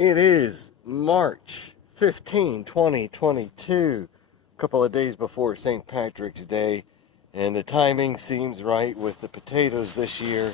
It is March 15, 2022, a couple of days before St. Patrick's Day, and the timing seems right with the potatoes this year.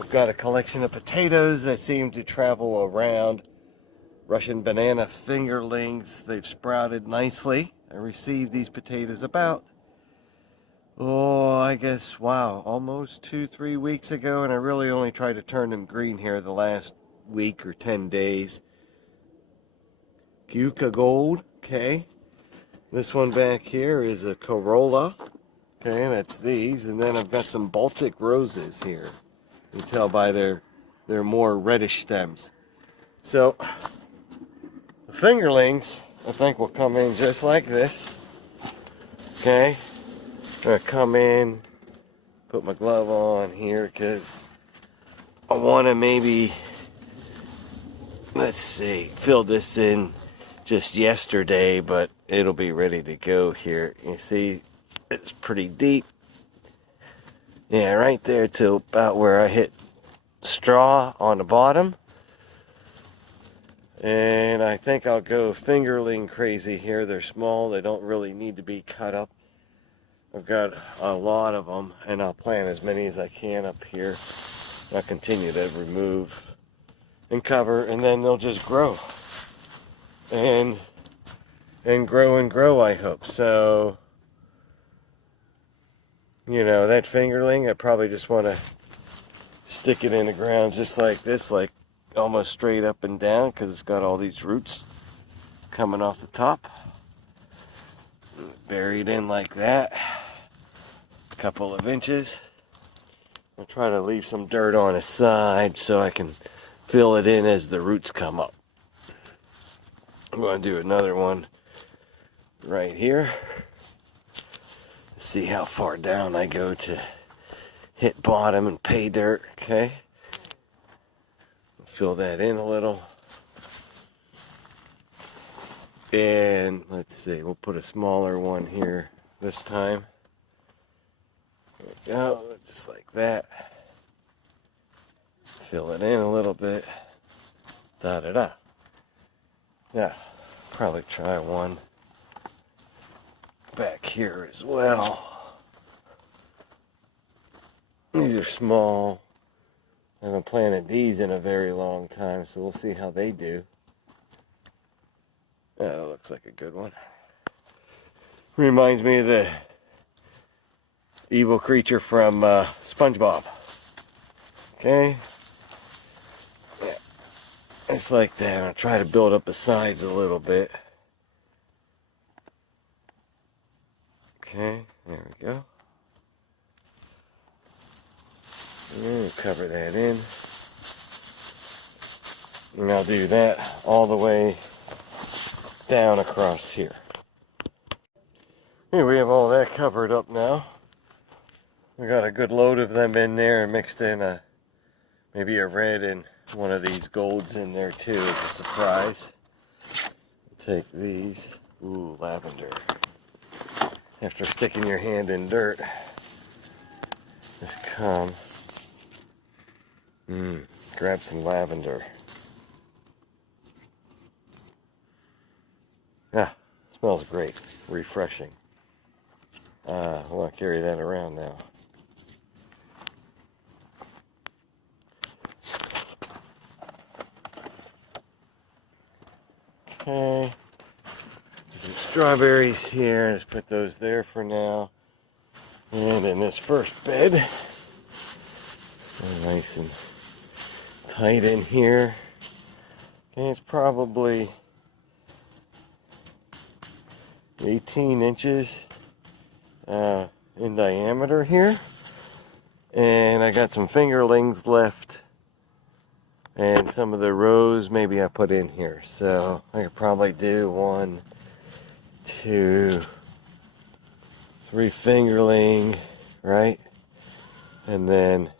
I've got a collection of potatoes that seem to travel around. Russian banana fingerlings, they've sprouted nicely. I received these potatoes about, I guess, wow, almost 2-3 weeks ago, and I really only tried to turn them green here the last week or 10 days. Cuca Gold, okay. This one back here is a Corolla, okay, that's these. And then I've got some Baltic roses here. You can tell by their more reddish stems. So, the fingerlings, I think, will come in just like this, okay. I'm gonna come in, put my glove on here, because I want to maybe, let's see, fill this in just yesterday, but it'll be ready to go here. You see, it's pretty deep. Yeah, right there to about where I hit straw on the bottom. And I think I'll go fingerling crazy here. They're small, they don't really need to be cut up. I've got a lot of them, and I'll plant as many as I can up here. I'll continue to remove and cover, and then they'll just grow. And grow and grow, I hope. So, you know, that fingerling, I probably just want to stick it in the ground just like this, like almost straight up and down, because it's got all these roots coming off the top. Buried in like that, a couple of inches. I'll try to leave some dirt on the side so I can fill it in as the roots come up. I'm going to do another one right here. See how far down I go to hit bottom and pay dirt, okay? Fill that in a little. And let's see, we'll put a smaller one here this time. There we go, just like that. Fill it in a little bit. Da-da-da. Yeah, probably try one back here as well. These are small. I haven't planted these in a very long time, so we'll see how they do. Yeah, that looks like a good one. Reminds me of the evil creature from SpongeBob. Okay? Yeah, it's like that. I'll try to build up the sides a little bit. Okay, there we go. And cover that in. And I'll do that all the way down across here. Here we have all that covered up now. We got a good load of them in there, and mixed in maybe a red and one of these golds in there too as a surprise. Take these. Ooh, lavender. After sticking your hand in dirt, just come. Grab some lavender. Ah, smells great. Refreshing. I want to carry that around now. Okay. Some strawberries here. Let's put those there for now. And in this first bed, nice and tight in here. Okay, it's probably 18 inches in diameter here. And I got some fingerlings left. And some of the rows maybe I put in here. So I could probably do 1, 2, 3 fingerling, right? And then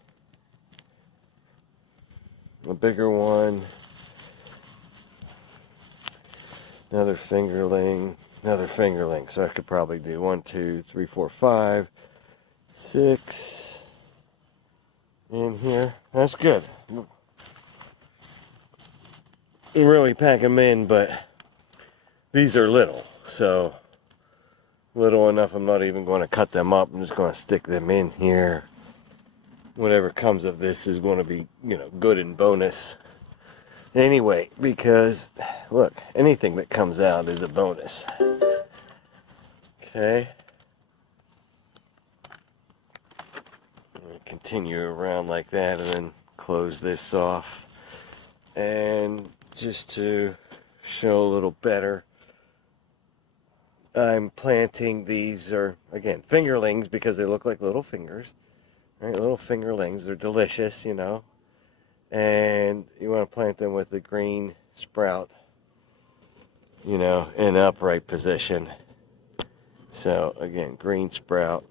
a bigger one, another fingerling, so I could probably do 1, 2, 3, 4, 5, 6 in here. That's good. really pack them in, but these are little, so little enough I'm not even going to cut them up. I'm just going to stick them in here. Whatever comes of this is going to be, you know, good and bonus anyway, because look, anything that comes out is a bonus. Okay, continue around like that and then close this off. And just to show a little better, I'm planting these, are again fingerlings because they look like little fingers, right? Little fingerlings. They're delicious, you know. And you want to plant them with the green sprout, you know, in upright position. So again, green sprout,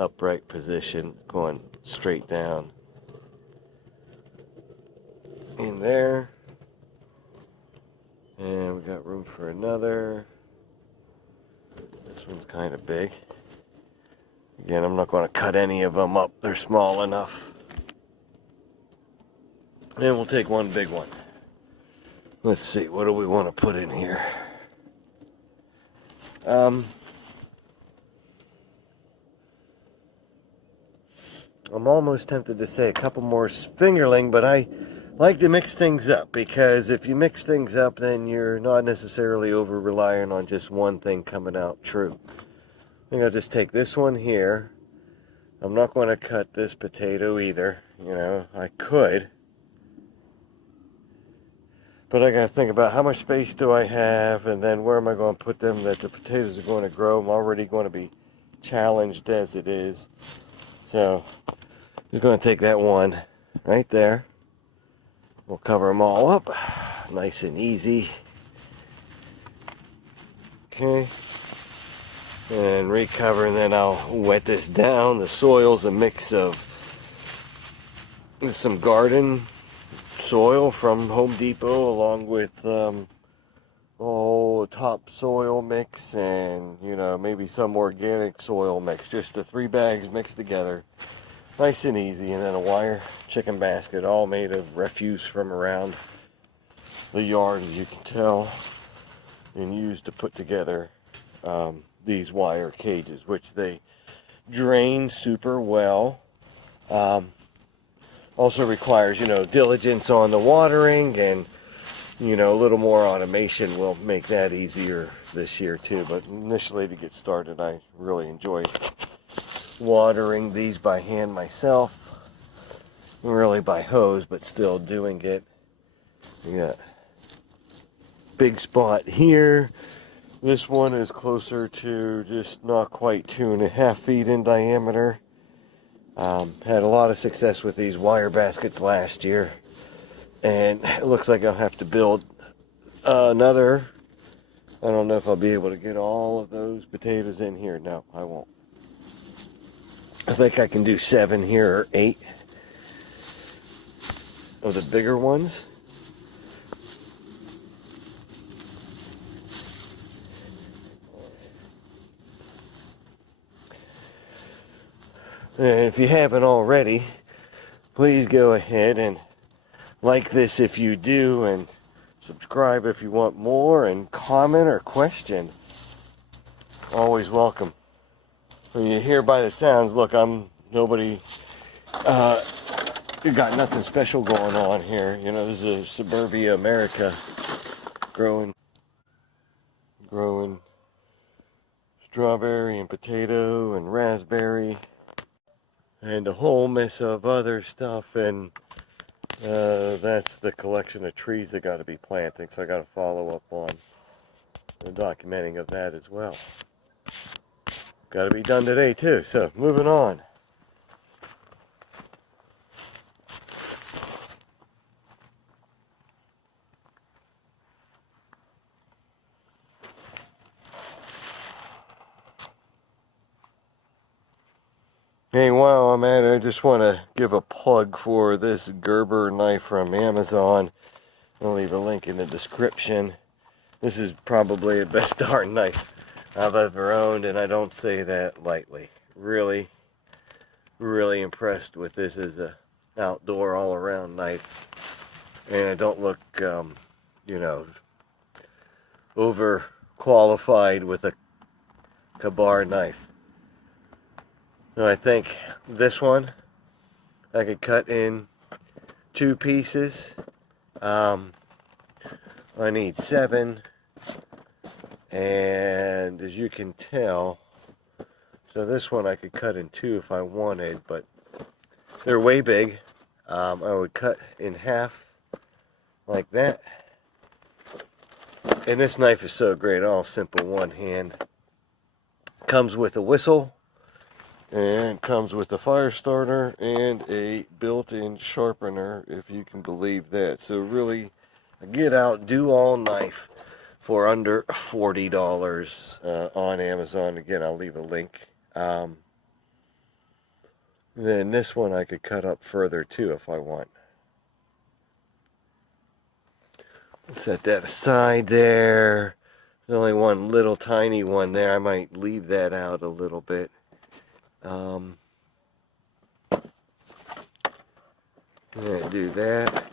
upright position, going straight down in there. And we got room for another. This one's kind of big. Again, I'm not going to cut any of them up. They're small enough. And we'll take one big one. Let's see, what do we want to put in here? I'm almost tempted to say a couple more fingerling, but I like to mix things up, because if you mix things up, then you're not necessarily over relying on just one thing coming out true. I think I'll just take this one here. I'm not going to cut this potato either. You know, I could, but I got to think about how much space do I have, and then where am I going to put them that the potatoes are going to grow. I'm already going to be challenged as it is. So I'm just going to take that one right there. We'll cover them all up, nice and easy. Okay, and recover, and then I'll wet this down. The soil's a mix of some garden soil from Home Depot, along with topsoil mix, and you know, maybe some organic soil mix. Just the 3 bags mixed together, nice and easy. And then a wire chicken basket, all made of refuse from around the yard, as you can tell, and used to put together these wire cages, which they drain super well. Also requires, you know, diligence on the watering, and you know, a little more automation will make that easier this year too. But initially, to get started, I really enjoyed watering these by hand myself, really by hose, but still doing it. We got big spot here. This one is closer to just not quite 2.5 feet in diameter. Had a lot of success with these wire baskets last year, and it looks like I'll have to build another. I don't know if I'll be able to get all of those potatoes in here. No, I won't. I think I can do 7 here, or 8 of the bigger ones. And if you haven't already, please go ahead and like this if you do, and subscribe if you want more, and comment or question. Always welcome. When you hear by the sounds, look, I'm nobody, you got nothing special going on here. You know, this is a suburbia America, growing strawberry and potato and raspberry and a whole mess of other stuff, and that's the collection of trees that got to be planting, so I got to follow up on the documenting of that as well. Got to be done today too, so moving on. Hey, while I'm at it, I just want to give a plug for this Gerber knife from Amazon. I'll leave a link in the description. This is probably the best darn knife I've ever owned, and I don't say that lightly. Really, really impressed with this as a outdoor all-around knife. and I don't look, you know, over qualified with a Kabar knife. So I think this one I could cut in 2 pieces. I need 7, and as you can tell, so this one I could cut in 2 if I wanted, but they're way big. I would cut in half like that. And this knife is so great, all simple, one hand. Comes with a whistle, and comes with a fire starter and a built-in sharpener, if you can believe that. So really, a get out, do all knife for under $40 on Amazon. Again, I'll leave a link. Then this one I could cut up further too if I want. Set that aside there. There's only one little tiny one there. I might leave that out a little bit. Yeah, do that.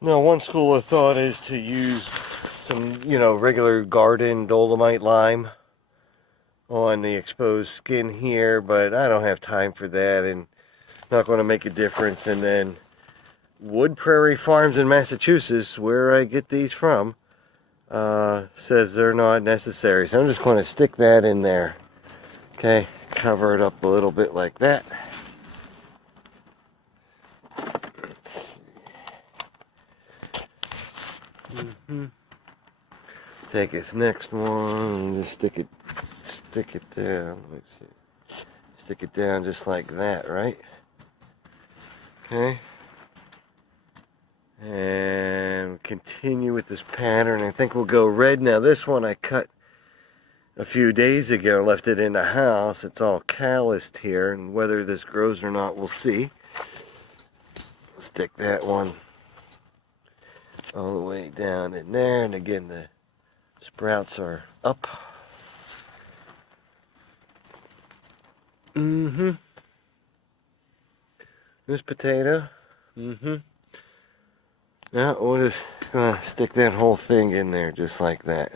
Now, one school of thought is to use some, you know, regular garden dolomite lime on the exposed skin here, but I don't have time for that and not going to make a difference. And then Wood Prairie Farms in Massachusetts, where I get these from, says they're not necessary. So I'm just going to stick that in there. Okay, cover it up a little bit like that. Take this next one and just stick it down. Let's see. Stick it down just like that, right? Okay. And continue with this pattern. I think we'll go red. Now this one I cut a few days ago, left it in the house. It's all calloused here, and whether this grows or not, we'll see. Stick that one all the way down in there, and again the sprouts are up. This potato. Now we're just gonna stick that whole thing in there just like that.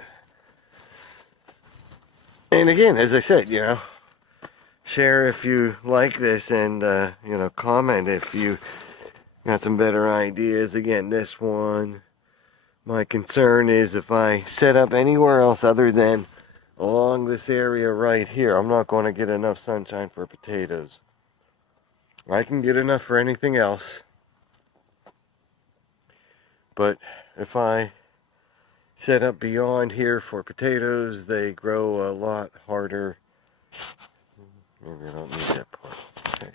And again, as I said, you know, share if you like this, and you know, comment if you got some better ideas. Again, this one, my concern is if I set up anywhere else other than along this area right here, I'm not going to get enough sunshine for potatoes. I can get enough for anything else, but if I set up beyond here for potatoes, they grow a lot harder. Maybe I don't need that part. Okay.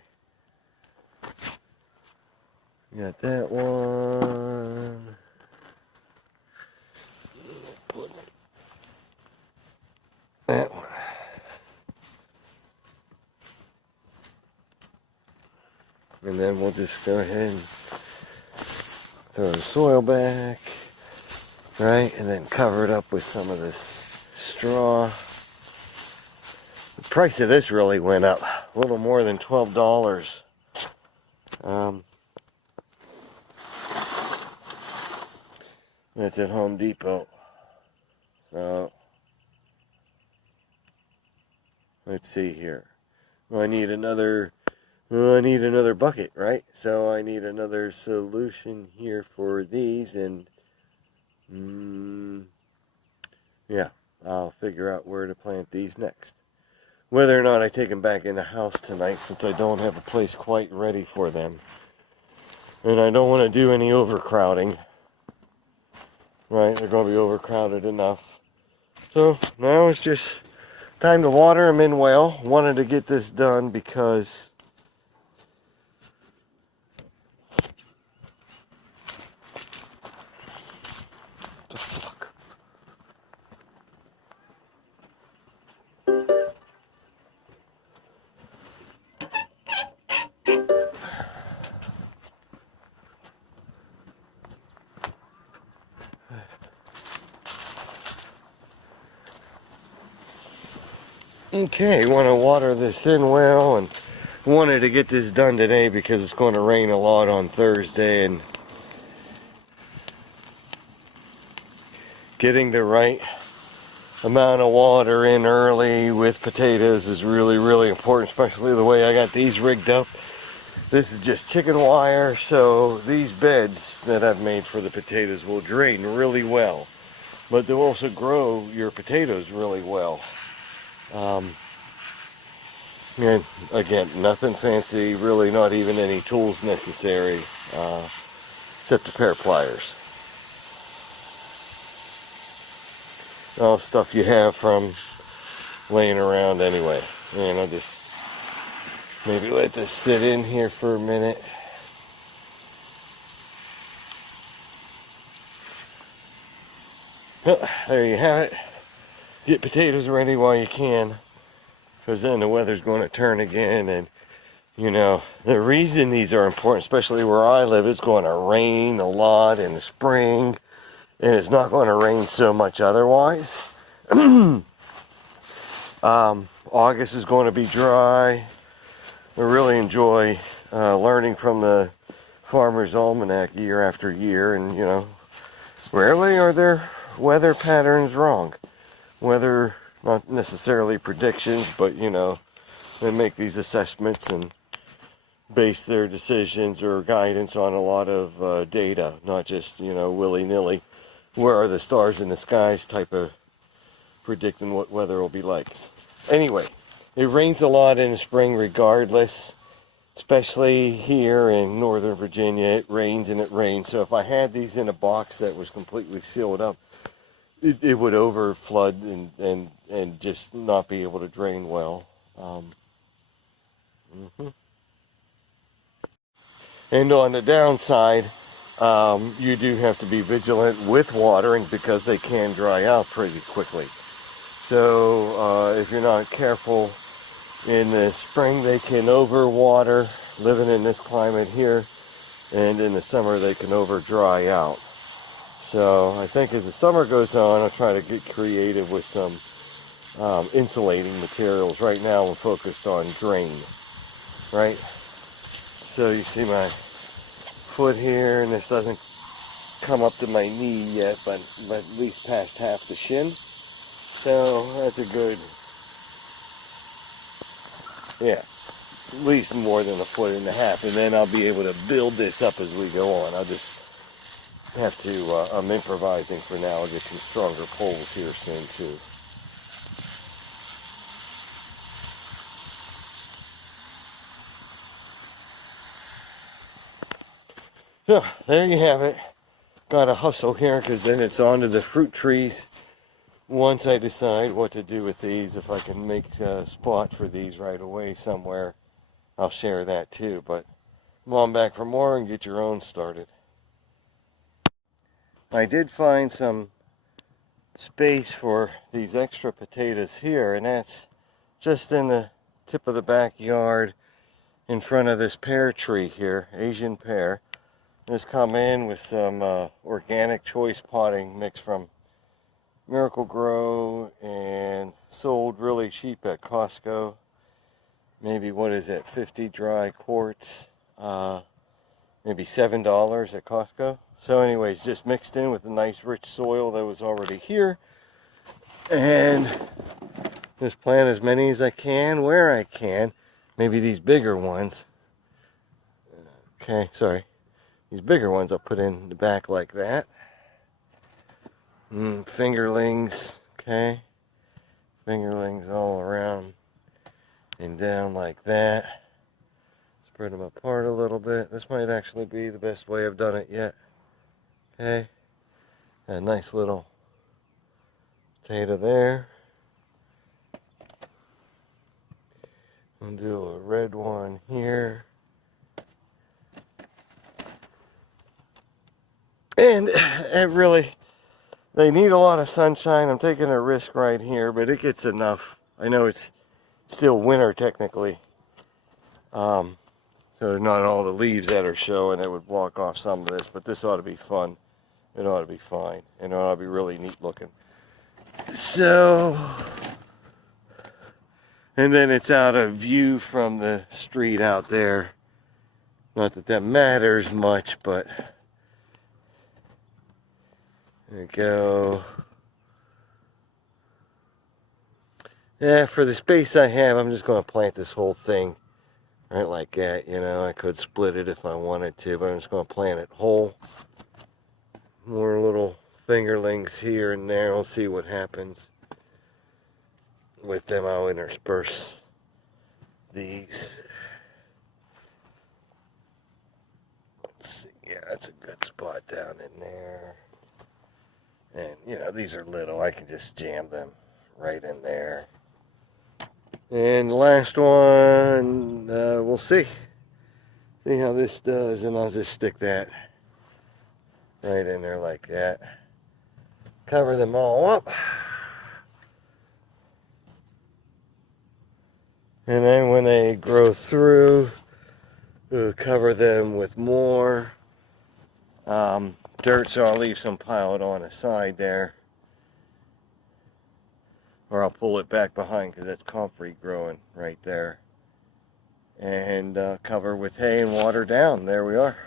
Got that one. That one. And then we'll just go ahead and throw the soil back, right? And then cover it up with some of this straw. The price of this really went up, a little more than $12. That's at Home Depot. So let's see here. Well, I need another bucket, right? So I need another solution here for these, and yeah, I'll figure out where to plant these next. Whether or not I take them back in the house tonight, since I don't have a place quite ready for them. And I don't want to do any overcrowding. Right, they're going to be overcrowded enough. So now it's just time to water them in well. Wanted to get this done because okay, want to water this in well, and wanted to get this done today because it's going to rain a lot on Thursday, and getting the right amount of water in early with potatoes is really, really important, especially the way I got these rigged up. This is just chicken wire, so these beds that I've made for the potatoes will drain really well, but they'll also grow your potatoes really well. And again, nothing fancy, really not even any tools necessary, except a pair of pliers. All stuff you have from laying around anyway. And I'll just maybe let this sit in here for a minute. Oh, there you have it. Get potatoes ready while you can, because then the weather's going to turn again. And you know, the reason these are important, especially where I live, it's going to rain a lot in the spring, and it's not going to rain so much otherwise. August is going to be dry. I really enjoy learning from the Farmer's Almanac year after year, and you know, rarely are there weather patterns wrong. Weather, not necessarily predictions, but you know, they make these assessments and base their decisions or guidance on a lot of data, not just, you know, willy-nilly, where are the stars in the skies type of predicting what weather will be like. Anyway, it rains a lot in the spring regardless, especially here in Northern Virginia. It rains and it rains. So if I had these in a box that was completely sealed up, it would over flood and just not be able to drain well. And on the downside, you do have to be vigilant with watering because they can dry out pretty quickly. So if you're not careful in the spring, they can overwater, living in this climate here, and in the summer they can over dry out. So I think as the summer goes on, I'll try to get creative with some insulating materials. Right now I'm focused on drain, right? So you see my foot here, and this doesn't come up to my knee yet, but at least past half the shin. So that's a good, yeah, at least more than a foot and a half. And then I'll be able to build this up as we go on. I'll just have to, I'm improvising for now. I'll get some stronger poles here soon too. So there you have it. Got to hustle here because then it's on to the fruit trees. Once I decide what to do with these, if I can make a spot for these right away somewhere, I'll share that too. But come on back for more and get your own started. I did find some space for these extra potatoes here, and that's just in the tip of the backyard in front of this pear tree here, Asian pear. Just come in with some organic choice potting mix from Miracle-Gro and sold really cheap at Costco. Maybe, what is it, 50 dry quarts, maybe $7 at Costco. So anyways, just mixed in with a nice rich soil that was already here, and just plant as many as I can where I can. Maybe these bigger ones, okay, sorry, these bigger ones I'll put in the back like that. Fingerlings, okay, fingerlings all around and down like that. Spread them apart a little bit. This might actually be the best way I've done it yet. Okay, a nice little potato there. I'll do a red one here. And it really, they need a lot of sunshine. I'm taking a risk right here, but it gets enough. I know it's still winter technically. So not all the leaves that are showing, it would block off some of this, but this ought to be fun. It ought to be fine, and it ought to be really neat looking. So And then it's out of view from the street out there. Not that that matters much, but there we go. Yeah, for the space I have, I'm just going to plant this whole thing right like that. You know, I could split it if I wanted to, but I'm just going to plant it whole. More little fingerlings here and there. We'll see what happens with them. I'll intersperse these. Let's see. Yeah, that's a good spot down in there. And, you know, these are little. I can just jam them right in there. And the last one, we'll see. See how this does, and I'll just stick that right in there like that. Cover them all up. And then when they grow through, we'll cover them with more dirt, so I'll leave some piled on the side there. Or I'll pull it back behind because that's comfrey growing right there. And cover with hay and water down. There we are.